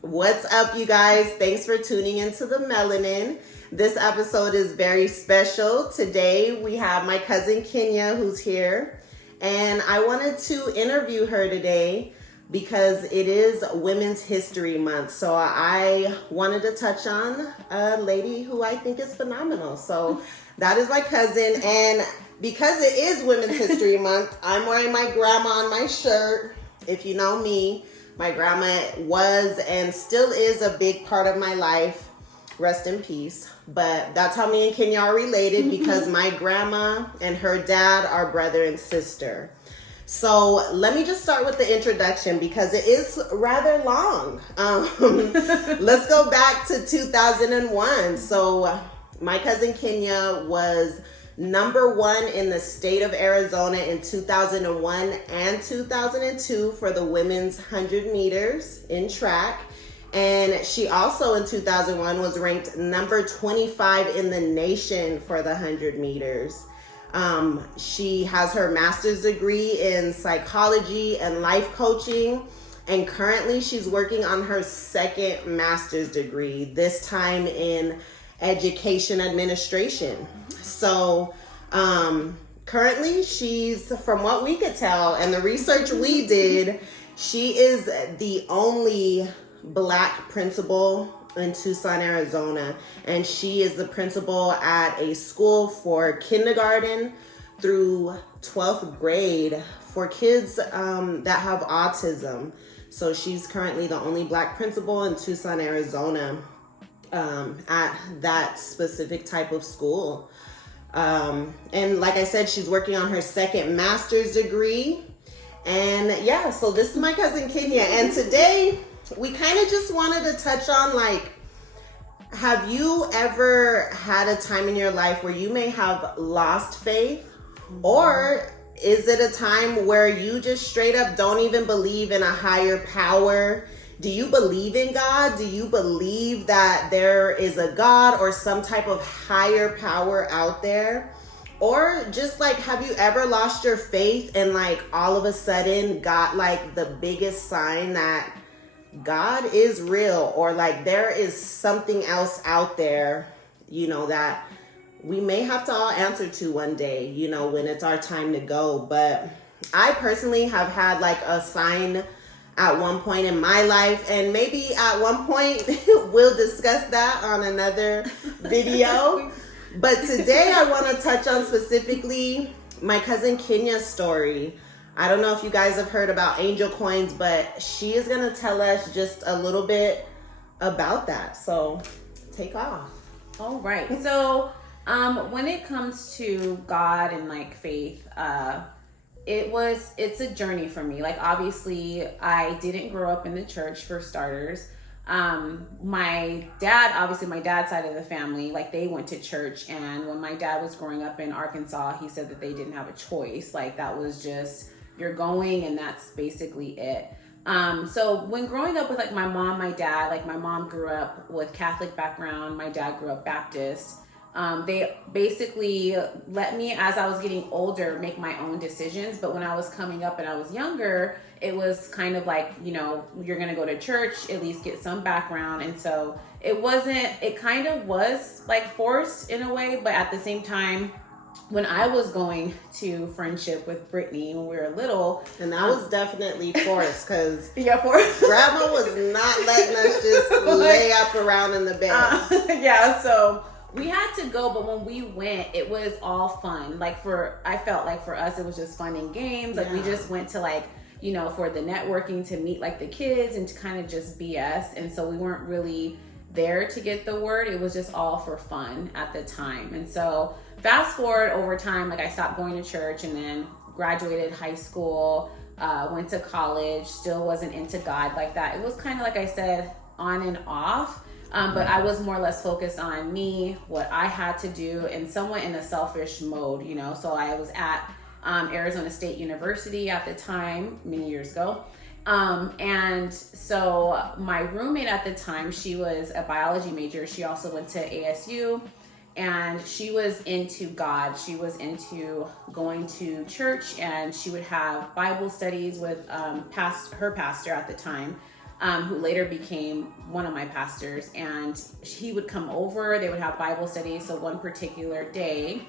What's up, you guys? Thanks for tuning into The Melanin. This episode is very special. Today we have my cousin Kenya who's here, and I wanted to interview her today because it is Women's History Month. So I wanted to touch on a lady who I think is phenomenal. So that is my cousin, and because it is Women's History Month, I'm wearing my grandma on my shirt. If you know me, my grandma was and still is a big part of my life. Rest in peace. But that's how me and Kenya are related, because my grandma and her dad are brother and sister. So let me just start with the introduction because it is rather long. Let's go back to 2001. So my cousin Kenya was number 1 in the state of Arizona in 2001 and 2002 for the women's 100 meters in track. And she also in 2001 was ranked number 25 in the nation for the 100 meters. She has her master's degree in psychology and life coaching. And currently she's working on her second master's degree, this time in education administration. So currently she's, from what we could tell and the research we did, she is the only Black principal in Tucson, Arizona, and she is the principal at a school for kindergarten through 12th grade for kids that have autism. So she's currently the only Black principal in Tucson, Arizona, at that specific type of school. And like I said, she's working on her second master's degree. And yeah, so this is my cousin Kenya. And today we kind of just wanted to touch on, like, have you ever had a time in your life where you may have lost faith? Or is it a time where you just straight up don't even believe in a higher power? Do you believe in God? Do you believe that there is a God or some type of higher power out there? Or just like, have you ever lost your faith and like all of a sudden got like the biggest sign that God is real, or like there is something else out there, you know, that we may have to all answer to one day, you know, when it's our time to go. But I personally have had like a sign at one point in my life, and maybe at one point we'll discuss that on another video. But today I want to touch on specifically my cousin Kenya's story. I don't know if you guys have heard about angel coins, but she is going to tell us just a little bit about that. So take off. All right. So when it comes to God and like faith, it's a journey for me. Like, obviously I didn't grow up in the church, for starters. My dad's side of the family, like, they went to church, and when my dad was growing up in Arkansas, he said that they didn't have a choice. Like, that was just, you're going and that's basically it. So when growing up with like my mom, my dad, like my mom grew up with Catholic background, my dad grew up Baptist. They basically let me, as I was getting older, make my own decisions. But when I was coming up and I was younger, it was kind of like, you know, you're going to go to church, at least get some background. And so it kind of was like forced in a way, but at the same time, when I was going to friendship with Brittany when we were little. And that was definitely forced, because forced. Grandma was not letting us just lay up around in the bed. So we had to go, but when we went, it was all fun. Like, I felt like for us, it was just fun and games. Like, we just went to like, you know, for the networking, to meet like the kids and to kind of just BS. And so we weren't really there to get the word. It was just all for fun at the time. And so fast forward over time, like I stopped going to church and then graduated high school, went to college, still wasn't into God like that. It was kind of, like I said, on and off. But I was more or less focused on me, what I had to do, and somewhat in a selfish mode, you know. So I was at Arizona State University at the time, many years ago. And so my roommate at the time, she was a biology major. She also went to ASU. and she was into God. She was into going to church, and she would have Bible studies with her pastor at the time, who later became one of my pastors. And he would come over, they would have Bible studies. So one particular day,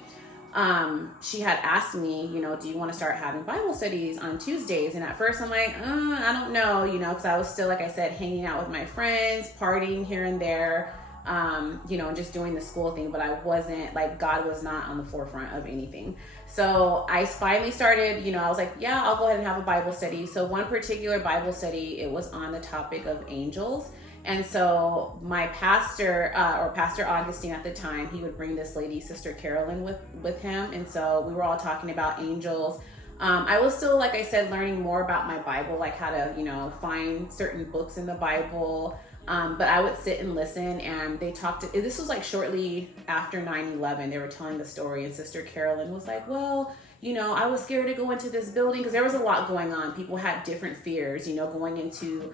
she had asked me, do you want to start having Bible studies on Tuesdays? And at first I'm like, I don't know, because I was still, like I said, hanging out with my friends, partying here and there, and just doing the school thing. But I wasn't, like, God was not on the forefront of anything. So I finally started, I was like, yeah, I'll go ahead and have a Bible study. So one particular Bible study, it was on the topic of angels. And so my pastor, or Pastor Augustine at the time, he would bring this lady, Sister Carolyn, with him. And so we were all talking about angels. I was still, like I said, learning more about my Bible, like how to, find certain books in the Bible. But I would sit and listen, and they this was like shortly after 9/11, they were telling the story, and Sister Carolyn was like, well, I was scared to go into this building because there was a lot going on. People had different fears, going into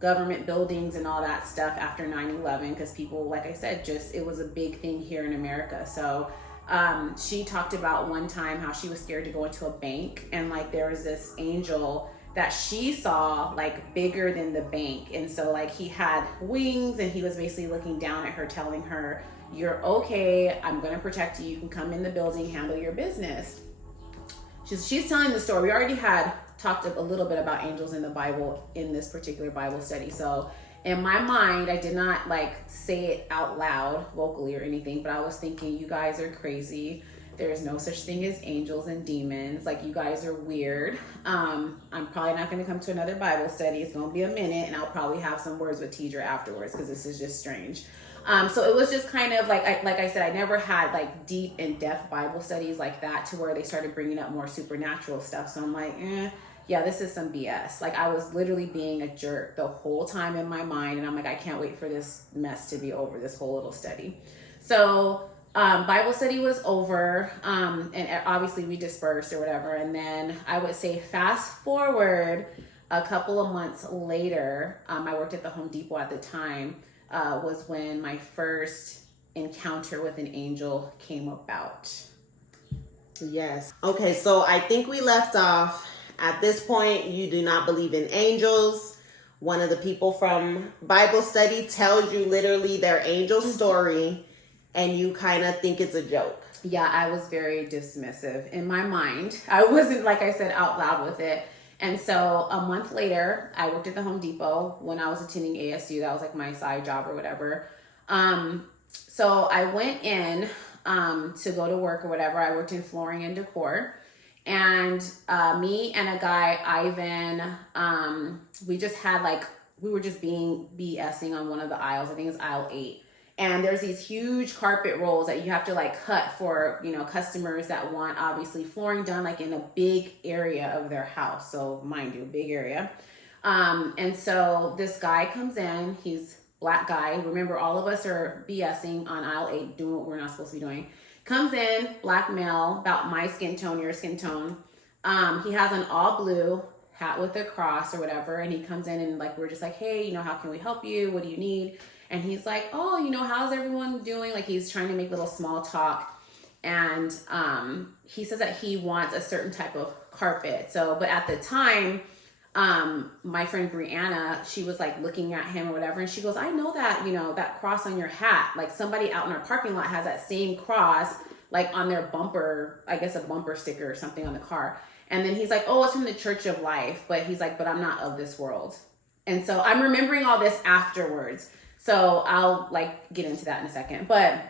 government buildings and all that stuff after 9/11, because people, like I said, it was a big thing here in America. So she talked about one time how she was scared to go into a bank, and like there was this angel that she saw like bigger than the bank. And so like he had wings, and he was basically looking down at her, telling her, you're okay, I'm gonna protect you, you can come in the building, handle your business. She's telling the story. We already had talked a little bit about angels in the Bible in this particular Bible study. So in my mind, I did not like say it out loud vocally or anything, but I was thinking, you guys are crazy. There's no such thing as angels and demons. Like, you guys are weird. I'm probably not going to come to another Bible study. It's going to be a minute, and I'll probably have some words with Tidra afterwards, because this is just strange. So it was just kind of like I said, I never had like deep in-depth Bible studies like that, to where they started bringing up more supernatural stuff. So I'm like, yeah, this is some BS. Like, I was literally being a jerk the whole time in my mind. And I'm like, I can't wait for this mess to be over, this whole little study. So Bible study was over, and obviously we dispersed or whatever. And then I would say fast forward a couple of months later, I worked at the Home Depot at the time, was when my first encounter with an angel came about. Yes. Okay, so I think we left off at this point. You do not believe in angels. One of the people from Bible study tells you literally their angel story, and you kind of think it's a joke. Yeah, I was very dismissive in my mind. I wasn't, like I said, out loud with it. And so a month later, I worked at the Home Depot when I was attending ASU. That was like my side job or whatever. So I went in to go to work or whatever. I worked in flooring and decor. And me and a guy, Ivan, we were just BSing on one of the aisles. I think it's aisle 8. And there's these huge carpet rolls that you have to like cut for, customers that want obviously flooring done like in a big area of their house. So mind you, big area. And so this guy comes in, he's black guy. Remember, all of us are BSing on aisle 8, doing what we're not supposed to be doing. Comes in, black male, about my skin tone, your skin tone. He has an all blue hat with a cross or whatever. And he comes in and like, we're just like, hey, how can we help you? What do you need? And he's like, oh, how's everyone doing? Like, he's trying to make little small talk. And he says that he wants a certain type of carpet. So, but at the time, my friend Brianna, she was like looking at him or whatever. And she goes, I know that, that cross on your hat, like somebody out in our parking lot has that same cross, like on their bumper, I guess a bumper sticker or something on the car. And then he's like, oh, it's from the Church of Life. But he's like, but I'm not of this world. And so I'm remembering all this afterwards. So I'll like get into that in a second. But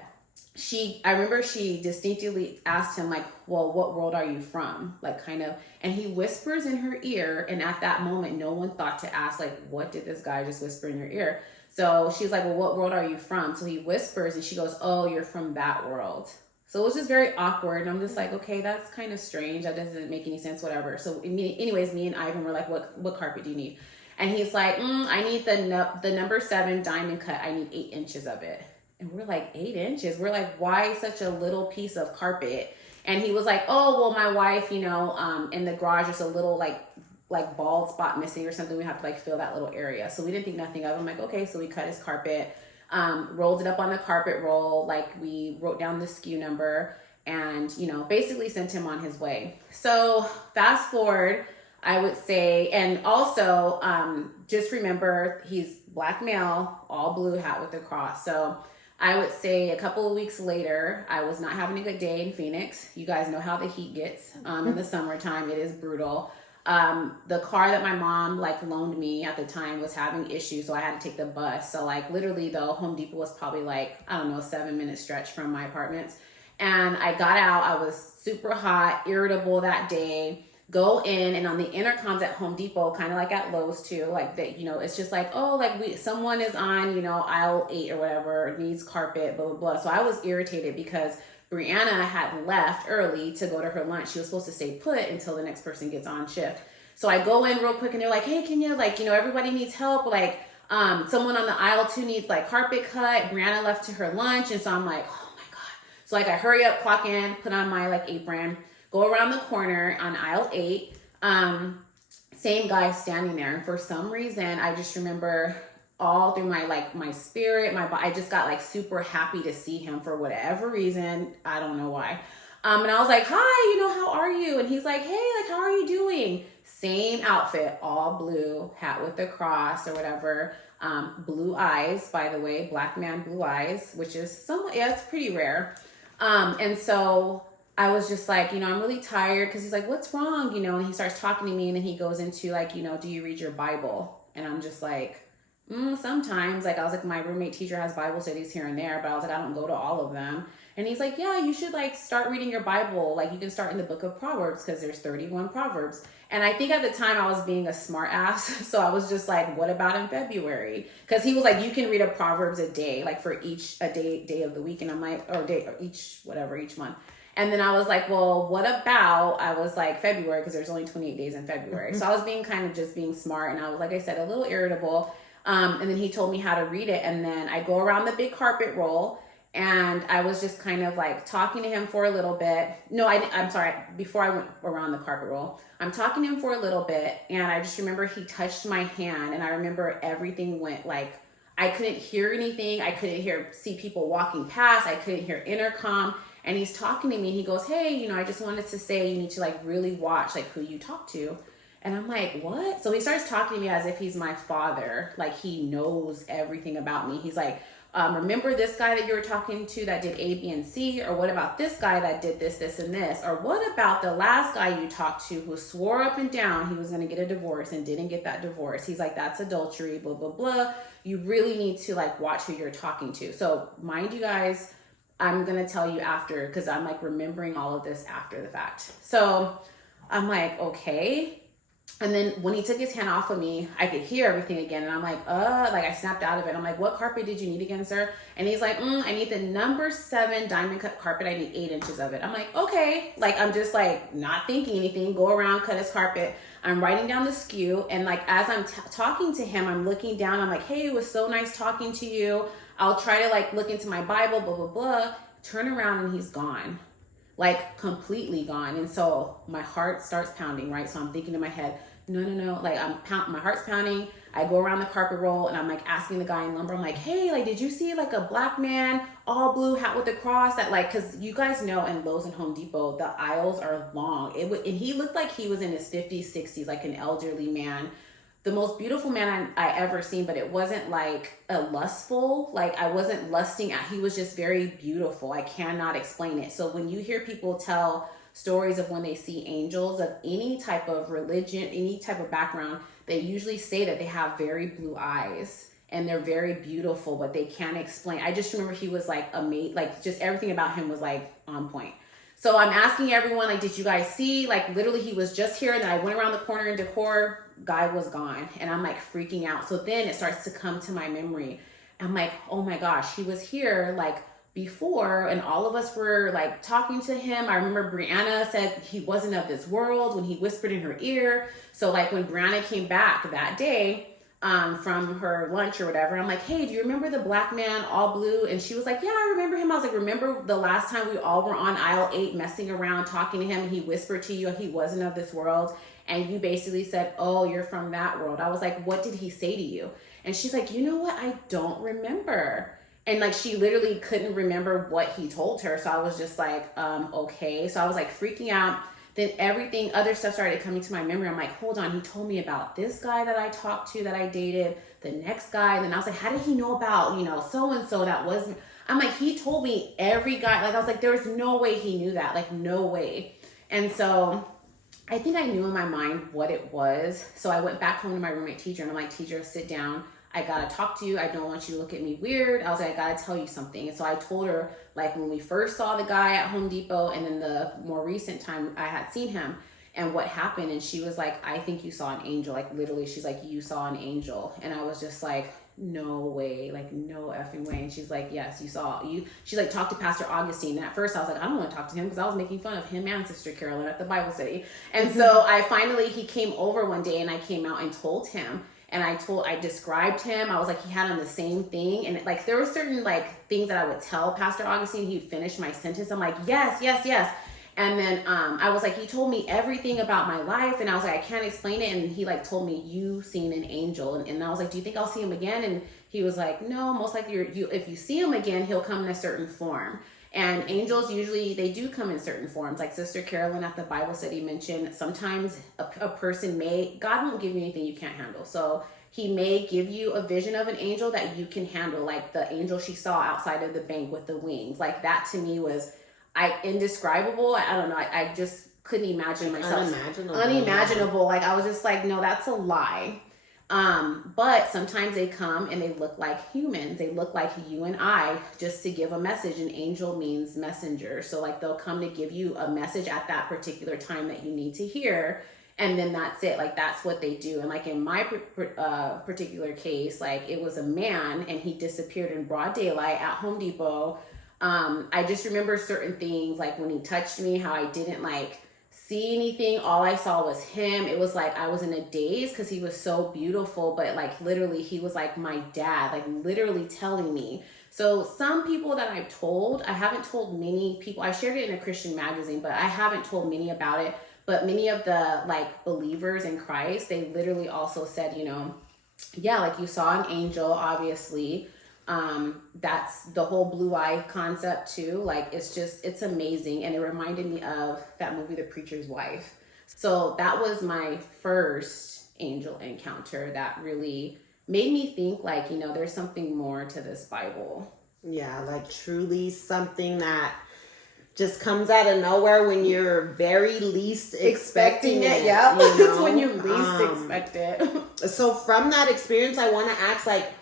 I remember she distinctly asked him like, well, what world are you from? Like kind of, and he whispers in her ear. And at that moment, no one thought to ask like, what did this guy just whisper in your ear? So she's like, well, what world are you from? So he whispers and she goes, oh, you're from that world. So it was just very awkward. And I'm just like, okay, that's kind of strange. That doesn't make any sense, whatever. So anyways, me and Ivan were like, what carpet do you need? And he's like, I need the number 7 diamond cut. I need 8 inches of it. And we're like, 8 inches? We're like, why such a little piece of carpet? And he was like, oh, well, my wife, in the garage, there's a little like bald spot missing or something. We have to like fill that little area. So we didn't think nothing of it. I'm like, okay. So we cut his carpet. rolled it up on the carpet roll, like we wrote down the SKU number, and basically sent him on his way. So fast forward, I would say, and also just remember he's black male, all blue, hat with a cross. So I would say a couple of weeks later, I was not having a good day in Phoenix. You guys know how the heat gets in the summertime. It is brutal. The car that my mom loaned me at the time was having issues, so I had to take the bus. So literally the Home Depot was probably a 7-minute stretch from my apartments. And I got out, I was super hot, irritable that day. Go in, and on the intercoms at Home Depot, kind of like at Lowe's too, it's just someone is on, aisle 8 or whatever, needs carpet, blah, blah, blah. So I was irritated because Brianna had left early to go to her lunch. She was supposed to stay put until the next person gets on shift. So I go in real quick, and they're like, hey, Kenya, everybody needs help. Someone on the aisle 2 needs carpet cut. Brianna left to her lunch. And so I'm like, oh my God. So I hurry up, clock in, put on my apron, go around the corner on aisle 8. Same guy standing there. And for some reason, I just remember all through my spirit, I just got super happy to see him for whatever reason. I don't know why. And I was like, hi, how are you? And he's like, hey, how are you doing? Same outfit, all blue, hat with the cross or whatever. Blue eyes, by the way, black man, blue eyes, which is it's pretty rare. And so I was just I'm really tired, because he's like, what's wrong? And he starts talking to me, and then he goes into do you read your Bible? And I'm just sometimes. I was my roommate teacher has Bible studies here and there, but I was I don't go to all of them. And he's like, yeah, you should start reading your Bible. You can start in the book of Proverbs, because there's 31 Proverbs. And I think at the time I was being a smart ass. So I was just what about in February? Because he was you can read a Proverbs a day, for each day of the week. And I'm each month. And then I was well, what about, I was February, because there's only 28 days in February. So I was being being smart. And I was, I said, a little irritable. And then he told me how to read it. And then I go around the big carpet roll, and I was just talking to him for a little bit. No, I'm sorry. Before I went around the carpet roll, I'm talking to him for a little bit. And I just remember he touched my hand, and I remember everything went I couldn't hear anything. I couldn't see people walking past. I couldn't hear intercom. And he's talking to me, and he goes, hey, I just wanted to say you need to really watch who you talk to. And I'm like, what? So he starts talking to me as if he's my father. He knows everything about me. He's remember this guy that you were talking to that did A, B, and C? Or what about this guy that did this, this, and this? Or what about the last guy you talked to who swore up and down he was going to get a divorce and didn't get that divorce? He's that's adultery, blah, blah, blah. You really need to watch who you're talking to. So mind you guys, I'm going to tell you after, because I'm remembering all of this after the fact. So I'm okay. And then when he took his hand off of me, I could hear everything again. And I'm I snapped out of it. I'm what carpet did you need again, sir? And he's I need the number 7 diamond cut carpet. I need 8 inches of it. I'm okay. I'm just not thinking anything, go around, cut his carpet. I'm writing down the SKU. And as I'm talking to him, I'm looking down. I'm hey, it was so nice talking to you. I'll try to look into my Bible, blah, blah, blah. Turn around, and he's gone. Completely gone. And so my heart starts pounding, right? So I'm thinking in my head, no. My heart's pounding. I go around the carpet roll, and I'm asking the guy in lumber, I'm hey, did you see a black man, all blue, hat with a cross, that cause you guys know in Lowe's and Home Depot, the aisles are long. And he looked like he was in his 50s, 60s, an elderly man. The most beautiful man I ever seen, but it wasn't a lustful, I wasn't lusting at, he was just very beautiful. I cannot explain it. So when you hear people tell stories of when they see angels of any type of religion, any type of background, they usually say that they have very blue eyes and they're very beautiful, but they can't explain. I just remember he was amazing, just everything about him was on point. So I'm asking everyone, did you guys see? Literally he was just here, and then I went around the corner in decor, guy was gone, and I'm freaking out. So then it starts to come to my memory. I'm oh my gosh, he was here before, and all of us were talking to him. I remember Brianna said he wasn't of this world when he whispered in her ear. So when Brianna came back that day from her lunch or whatever, I'm hey, do you remember the black man, all blue? And she was yeah, I remember him. I was remember the last time we all were on aisle 8 messing around, talking to him, and he whispered to you he wasn't of this world, and you basically said, oh, you're from that world. I was what did he say to you? And she's you know what? I don't remember. And like she literally couldn't remember what he told her. So I was just like, okay. So I was like freaking out. Then other stuff started coming to my memory. I'm like, hold on, he told me about this guy that I talked to, that I dated, the next guy. And then I was like, how did he know about, so-and-so that was, I'm like, he told me every guy. Like, I was like, there was no way he knew that. Like, no way. And so I think I knew in my mind what it was. So I went back home to my roommate teacher and I'm like, teacher, sit down. I gotta talk to you. I don't want you to look at me weird. I was like, I gotta tell you something. And so I told her, like, when we first saw the guy at Home Depot and then the more recent time I had seen him and what happened. And she was like, I think you saw an angel. Like, literally, she's like, you saw an angel. And I was just like, no way, like, no effing way. And she's like, yes, you saw you. She's like, talk to Pastor Augustine. And at first I was like, I don't want to talk to him because I was making fun of him and Sister Carolyn at the Bible study. And so he came over one day and I came out and told him. And I described him. I was like, he had on the same thing. And like, there were certain like things that I would tell Pastor Augustine. He'd finish my sentence. I'm like, yes, yes, yes. And then I was like, he told me everything about my life. And I was like, I can't explain it. And he like told me, you seen an angel. And I was like, do you think I'll see him again? And he was like, no, most likely if you see him again, he'll come in a certain form. And angels usually, they do come in certain forms. Like Sister Carolyn at the Bible study mentioned, sometimes a person God won't give you anything you can't handle. So he may give you a vision of an angel that you can handle, like the angel she saw outside of the bank with the wings. Like that to me was indescribable. I don't know. I just couldn't imagine myself. Unimaginable. Like I was just like, no, that's a lie. But sometimes they come and they look like humans. They look like you and I, just to give a message. An angel means messenger. So like they'll come to give you a message at that particular time that you need to hear. And then that's it. Like that's what they do. And like in my particular case, like it was a man and he disappeared in broad daylight at Home Depot. I just remember certain things, like when he touched me, how I didn't like see anything. All I saw was him. It was like I was in a daze because he was so beautiful, but like literally he was like my dad, like literally telling me. So some people that I've told, I haven't told many people. I shared it in a Christian magazine, but I haven't told many about it. But many of the like believers in Christ, they literally also said, yeah, like you saw an angel, obviously. That's the whole blue eye concept too. Like it's amazing. And it reminded me of that movie, The Preacher's Wife. So that was my first angel encounter that really made me think like, there's something more to this Bible. Yeah, like truly something that just comes out of nowhere when you're very least expecting it. Yeah, it's when you least expect it. So from that experience, I want to ask, like,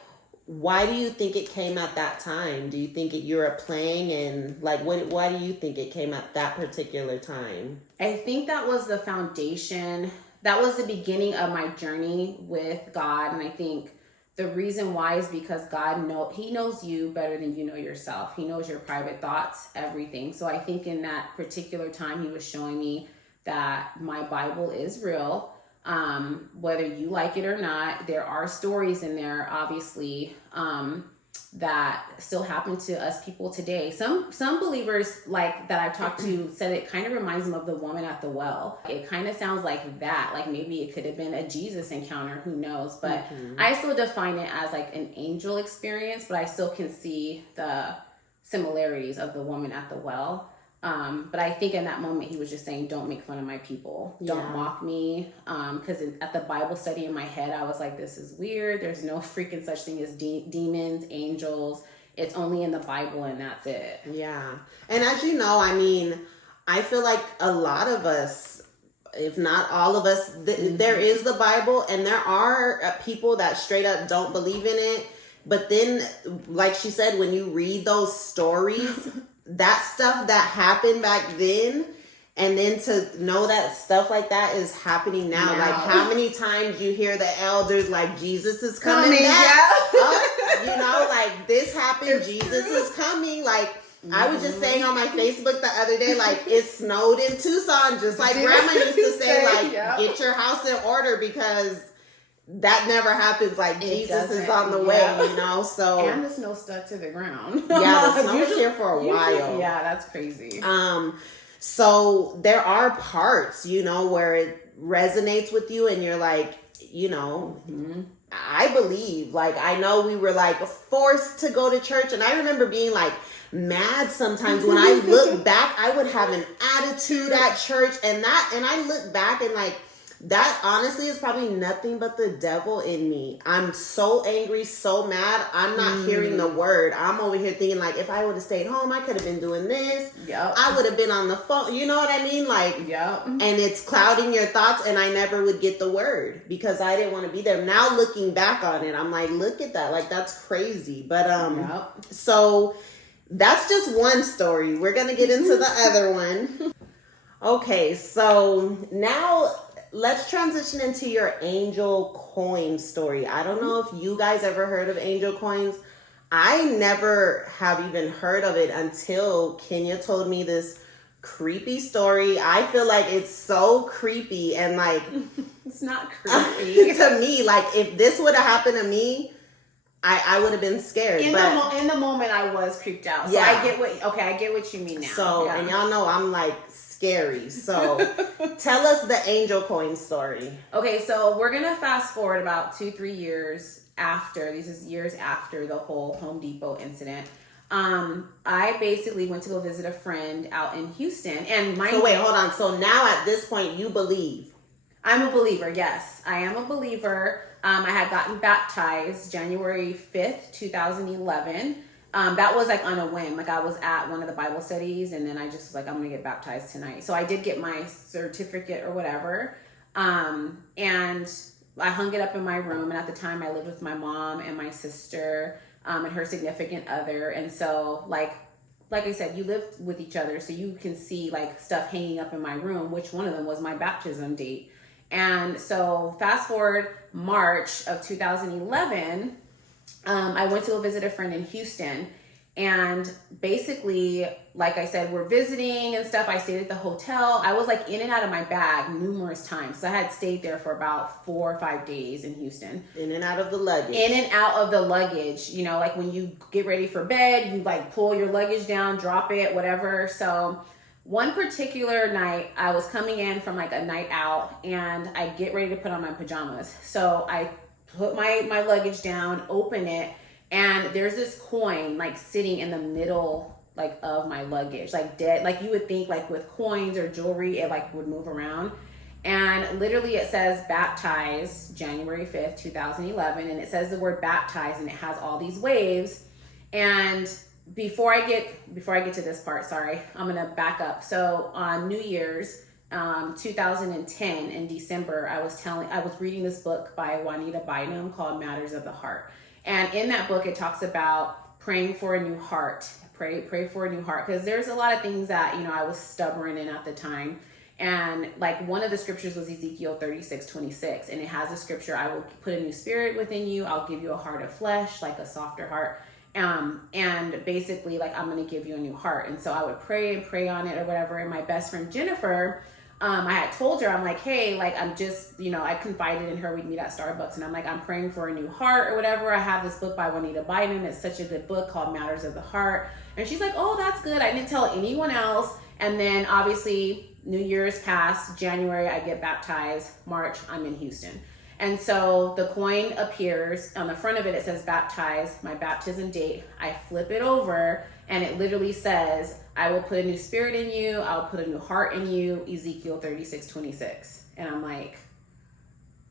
why do you think it came at that time? Do you think you were playing, and like, why do you think it came at that particular time? I think that was the foundation. That was the beginning of my journey with God. And I think the reason why is because He knows you better than you know yourself. He knows your private thoughts, everything. So I think in that particular time, He was showing me that my Bible is real. Whether you like it or not, there are stories in there, obviously, that still happen to us people today. Some believers like that I've talked to said it kind of reminds them of the woman at the well. It kind of sounds like that, like maybe it could have been a Jesus encounter, who knows? But I still define it as like an angel experience, but I still can see the similarities of the woman at the well. But I think in that moment he was just saying, don't make fun of my people. Don't mock me. Because at the Bible study in my head, I was like, this is weird. There's no freaking such thing as demons, angels. It's only in the Bible and that's it. Yeah. And as you know, I mean, I feel like a lot of us, if not all of us, there is the Bible, and there are people that straight up don't believe in it. But then, like she said, when you read those stories, that stuff that happened back then, and then to know that stuff like that is happening now. Like how many times you hear the elders like, Jesus is coming back. Like this happened, Jesus is coming. Like I was just saying on my Facebook the other day, like it snowed in Tucson, just like Grandma used to say, like get your house in order, because that never happens. Like Jesus is on the way, so. And the snow stuck to the ground. Yeah, the snow was here for a while. Yeah, that's crazy. So there are parts, where it resonates with you and you're like, I believe. Like, I know we were like forced to go to church, and I remember being like mad sometimes. When I look back, I would have an attitude at church, and I look back and like, that honestly is probably nothing but the devil in me. I'm so angry, so mad. I'm not hearing the word. I'm over here thinking like, if I would have stayed home, I could have been doing this. Yep. I would have been on the phone. You know what I mean? Like, Yep. And it's clouding your thoughts, and I never would get the word because I didn't want to be there. Now looking back on it, I'm like, look at that. Like, that's crazy. But Yep. so that's just one story. We're gonna get into the other one. Okay, so now let's transition into your angel coin story. I don't know if you guys ever heard of angel coins. I never have even heard of it until Kenya told me this creepy story. I feel like it's so creepy, and like It's not creepy. to me, like if this would have happened to me, I would have been scared. In the moment, I was creeped out. So Yeah. I get what you mean now. So, yeah. and y'all know I'm like scary. So tell us the angel coin story. Okay, so we're gonna fast forward about 2-3 years after. This is years after the whole Home Depot incident. I basically went to go visit a friend out in Houston, and So wait, hold on. So now at this point, you believe? I'm a believer. Yes, I am a believer. I had gotten baptized January 5th, 2011. That was like on a whim. Like I was at one of the Bible studies, and then I just was like, I'm gonna get baptized tonight. So I did get my certificate or whatever. And I hung it up in my room. And at the time I lived with my mom and my sister, and her significant other. And so like I said, you live with each other, so you can see like stuff hanging up in my room, which one of them was my baptism date. And so fast forward March of 2011, I went to go visit a friend in Houston, and basically, like I said, we're visiting and stuff. I stayed at the hotel. I was like in and out of my bag numerous times. So I had stayed there for about 4 or 5 days in Houston. In and out of the luggage. In and out of the luggage. You know, like when you get ready for bed, you like pull your luggage down, drop it, whatever. So one particular night, I was coming in from like a night out, and I get ready to put on my pajamas. So I put my luggage down, open it, and there's this coin like sitting in the middle like of my luggage, like dead. Like you would think like with coins or jewelry, it like would move around. And literally it says baptized January 5th, 2011. And it says the word baptized, and it has all these waves. And before I get to this part, sorry, I'm gonna back up. So on New Year's 2010 in December, I was reading this book by Juanita Bynum called Matters of the Heart. And in that book, it talks about praying for a new heart. Pray for a new heart, because there's a lot of things that, you know, I was stubborn in at the time. And like one of the scriptures was Ezekiel 36:26, and it has a scripture, I will put a new spirit within you, I'll give you a heart of flesh, like a softer heart. And basically like I'm gonna give you a new heart. And so I would pray on it or whatever. And my best friend Jennifer, I had told her, I'm like, hey, like I'm just, you know, I confided in her, we'd meet at Starbucks, and I'm like, I'm praying for a new heart or whatever. I have this book by Juanita Bynum, it's such a good book called Matters of the Heart. And she's like, oh, that's good. I didn't tell anyone else. And then obviously New Year's passed, January I get baptized, March I'm in Houston. And so the coin appears, on the front of it, it says baptized, my baptism date. I flip it over, and it literally says, I will put a new spirit in you, I'll put a new heart in you, Ezekiel 36:26. And I'm like,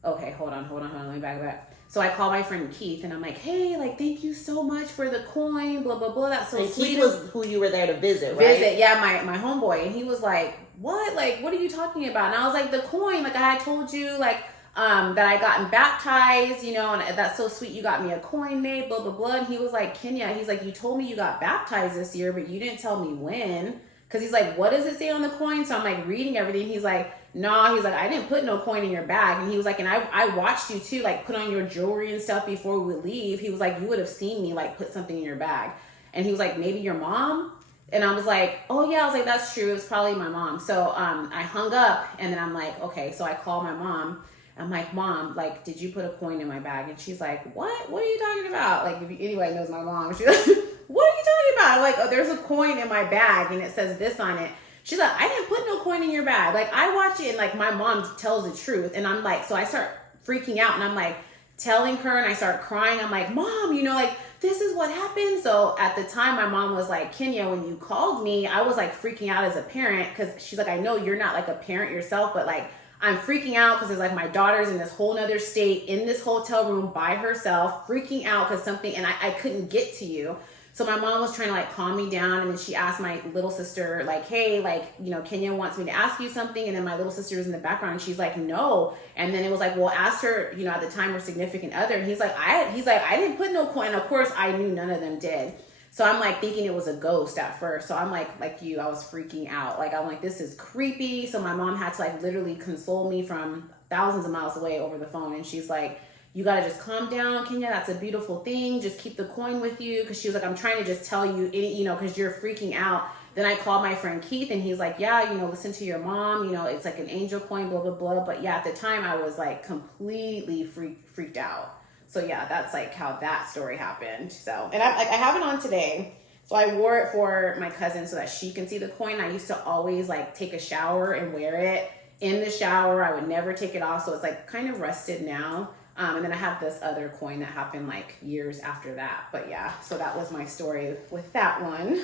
okay, hold on, let me back up. So I call my friend Keith, and I'm like, hey, like, thank you so much for the coin, blah, blah, blah, that's so and sweet. Keith was who you were there to visit, right? Yeah, my homeboy. And he was like, what? Like, what are you talking about? And I was like, the coin, like I had told you, like, that I gotten baptized, you know, and that's so sweet. You got me a coin made, blah, blah, blah. And he was like, Kenya, he's like, you told me you got baptized this year, but you didn't tell me when. Cause he's like, what does it say on the coin? So I'm like reading everything. He's like, nah, he's like, I didn't put no coin in your bag. And he was like, and I watched you too, like put on your jewelry and stuff before we would leave. He was like, you would have seen me like put something in your bag. And he was like, maybe your mom? And I was like, oh yeah, I was like, that's true. It's probably my mom. So I hung up, and then I'm like, okay. So I called my mom. I'm like, Mom, like, did you put a coin in my bag? And she's like, what? What are you talking about? Like, if anybody knows my mom, she's like, what are you talking about? I'm like, oh, there's a coin in my bag, and it says this on it. She's like, I didn't put no coin in your bag. Like, I watch it, and like, my mom tells the truth. And I'm like, so I start freaking out, and I'm like, telling her, and I started crying. I'm like, Mom, you know, like, this is what happened. So at the time, my mom was like, Kenya, when you called me, I was like freaking out as a parent, because she's like, I know you're not like a parent yourself, but like, I'm freaking out because it's like my daughter's in this whole nother state in this hotel room by herself, freaking out because something, and I couldn't get to you. So my mom was trying to like calm me down, and then she asked my little sister, like, hey, like, you know, Kenya wants me to ask you something. And then my little sister was in the background, and she's like, no. And then it was like, well, ask her, you know, at the time, her significant other. And he's like, I didn't put no coin. And of course, I knew none of them did. So I'm like thinking it was a ghost at first. So I'm like you, I was freaking out. Like, I'm like, this is creepy. So my mom had to like literally console me from thousands of miles away over the phone. And she's like, you got to just calm down, Kenya. That's a beautiful thing. Just keep the coin with you. Because she was like, I'm trying to just tell you, you know, because you're freaking out. Then I called my friend Keith, and he's like, yeah, you know, listen to your mom. You know, it's like an angel coin, blah, blah, blah. But yeah, at the time, I was like completely freaked out. So yeah, that's like how that story happened. So, and I have it on today. So I wore it for my cousin so that she can see the coin. I used to always like take a shower and wear it in the shower. I would never take it off. So it's like kind of rusted now. And then I have this other coin that happened like years after that. But yeah, so that was my story with that one.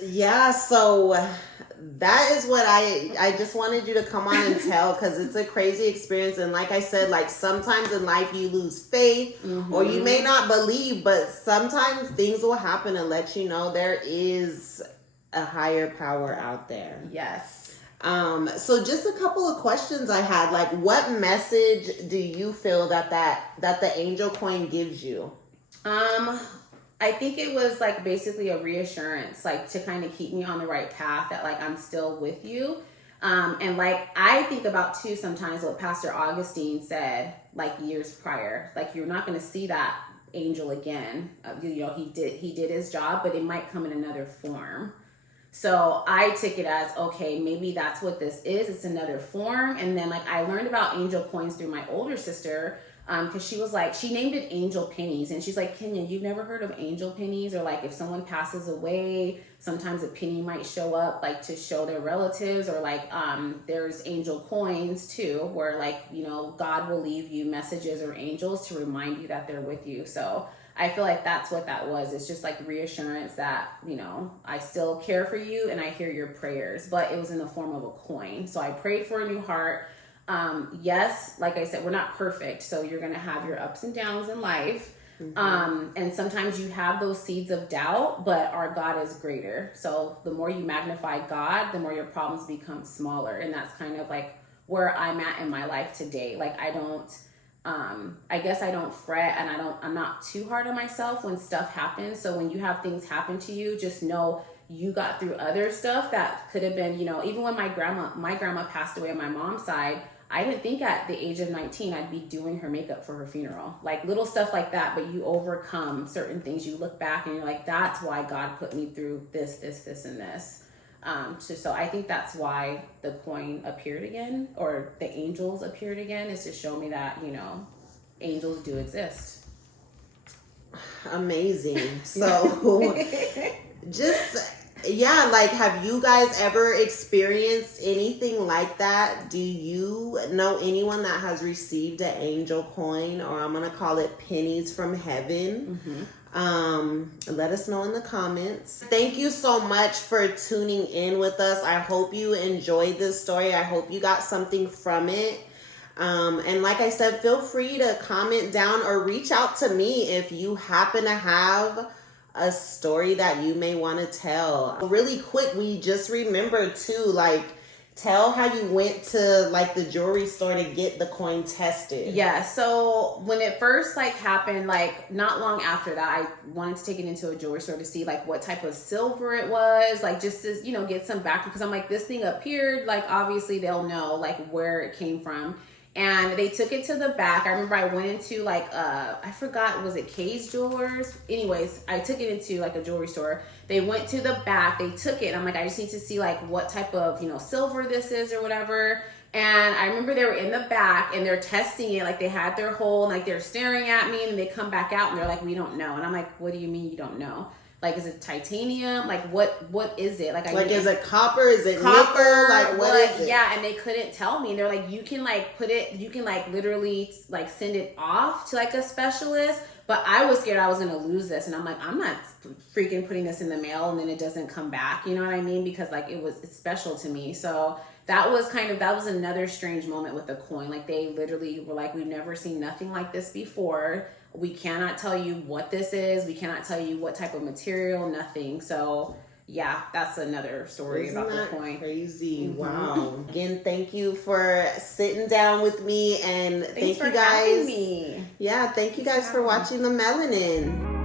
Yeah, so that is what I just wanted you to come on and tell, because it's a crazy experience. And like I said, like sometimes in life you lose faith, or you may not believe, but sometimes things will happen and let you know there is a higher power out there. Yes. So just a couple of questions I had, like, what message do you feel that the angel coin gives you? I think it was like basically a reassurance, like to kind of keep me on the right path, that like I'm still with you. And like I think about too sometimes what Pastor Augustine said like years prior, like you're not going to see that angel again. You know, he did his job, but it might come in another form. So I took it as, okay, maybe that's what this is. It's another form. And then like I learned about angel coins through my older sister, because she was like, she named it angel pennies. And she's like, Kenya, you've never heard of angel pennies? Or like if someone passes away, sometimes a penny might show up like to show their relatives. Or like there's angel coins too, where like, you know, God will leave you messages or angels to remind you that they're with you. So I feel like that's what that was. It's just like reassurance that, you know, I still care for you and I hear your prayers, but it was in the form of a coin. So I prayed for a new heart. Yes, like I said, we're not perfect. So you're going to have your ups and downs in life. And sometimes you have those seeds of doubt, but our God is greater. So the more you magnify God, the more your problems become smaller. And that's kind of like where I'm at in my life today. Like I guess I don't fret, and I'm not too hard on myself when stuff happens. So when you have things happen to you, just know you got through other stuff that could have been, you know, even when my grandma passed away on my mom's side, I didn't think at the age of 19 I'd be doing her makeup for her funeral. Like little stuff like that, but you overcome certain things. You look back and you're like, that's why God put me through this, and this. So I think that's why the coin appeared again, or the angels appeared again, is to show me that, you know, angels do exist. Amazing. So yeah, like, have you guys ever experienced anything like that? Do you know anyone that has received an angel coin, or I'm going to call it pennies from heaven? Let us know in the comments. Thank you so much for tuning in with us. I hope you enjoyed this story. I hope you got something from it. And like I said, feel free to comment down or reach out to me if you happen to have a story that you may want to tell. Really quick, we just remembered too, like, tell how you went to like the jewelry store to get the coin tested. Yeah, so when it first like happened, like not long after that, I wanted to take it into a jewelry store to see like what type of silver it was, like just to, you know, get some background, because I'm like, this thing appeared, like obviously they'll know like where it came from. And they took it to the back. I remember I went into like, I forgot, was it Kay's Jewelers? Anyways, I took it into like a jewelry store. They went to the back, they took it. And I'm like, I just need to see like what type of, you know, silver this is or whatever. And I remember they were in the back and they're testing it. Like they had their hole and like they're staring at me, and they come back out and they're like, we don't know. And I'm like, what do you mean you don't know? Like, is it titanium? Like, what is it? Like, is it copper? Is it copper? nickel? Like, what is it? Yeah, and they couldn't tell me. They're like, you can like put it, you can like literally like send it off to like a specialist. But I was scared I was gonna lose this, and I'm like, I'm not freaking putting this in the mail and then it doesn't come back. You know what I mean? Because like it's special to me. So that was another strange moment with the coin. Like, they literally were like, we've never seen nothing like this before. We cannot tell you what this is. We cannot tell you what type of material, nothing. So yeah, that's another story about the coin. Crazy. Wow. Again, thank you for sitting down with me, and thank you guys. Having me. Yeah, thank you guys for watching The Melanin.